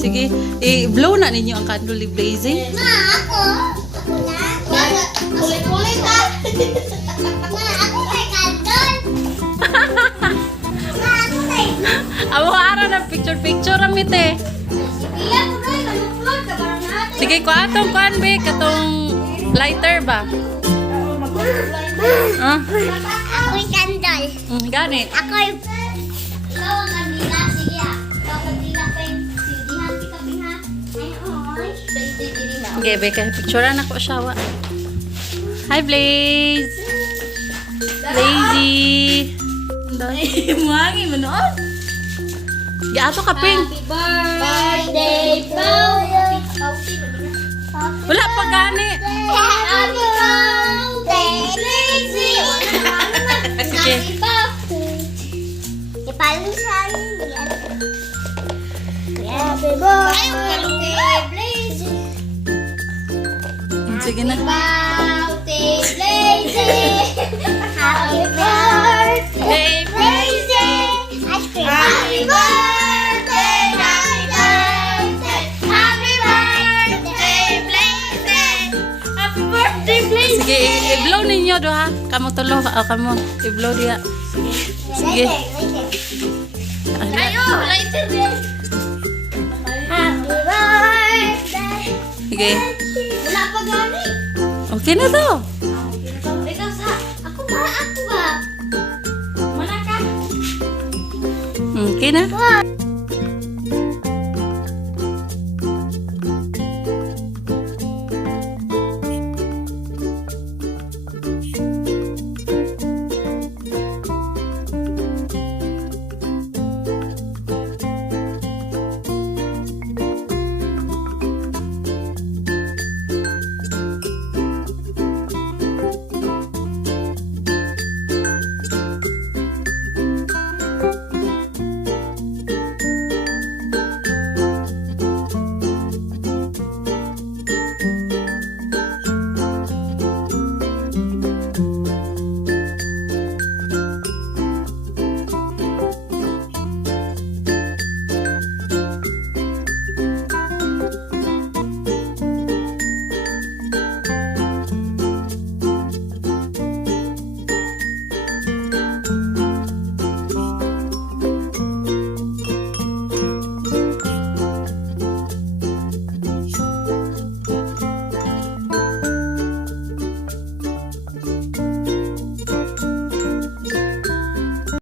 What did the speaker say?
Sige, i-blow na ninyo ang candle, Blazy. Ma, ako. Ako na. Ulit-ulit ha. Ma, ako kay candle. Ma, ako kay. Amo ara na picture amit eh. Sige, ako na. Kalupload ka parang natin. Sige, kuatong kuan be katong lighter ba? Ako'y candle. Gani. Ako'y... Ikaw ang kandila. Sige ha. Ikaw ang kandila pa yung sildihan. Pikapin ha. Ay, oy. Okay, Beka, picturean ako siya wa. Hi, Blaze. Lazy. Muhangi mo noon. Gato ka, Ping. Birthday, PAWTY. Wala pa gani. Happy birthday, Lazy. Sige. Ipaling sa'yo. Happy birthday, Lazy. Sige na. Birthday, Lazy. Happy birthday, Lazy. Ice cream. Happy birthday, happy birthday. Happy birthday, Lazy. Happy birthday, Lazy. Sige, i-blow ninyo do ha. Kamu tulo, kamu. I-blow diya. Sige. Ayo, lighter din. Happy birthday. Sige. Wala pa gani. Okay na to. Ikaw sa, ako ba? Mana ka? Okay na.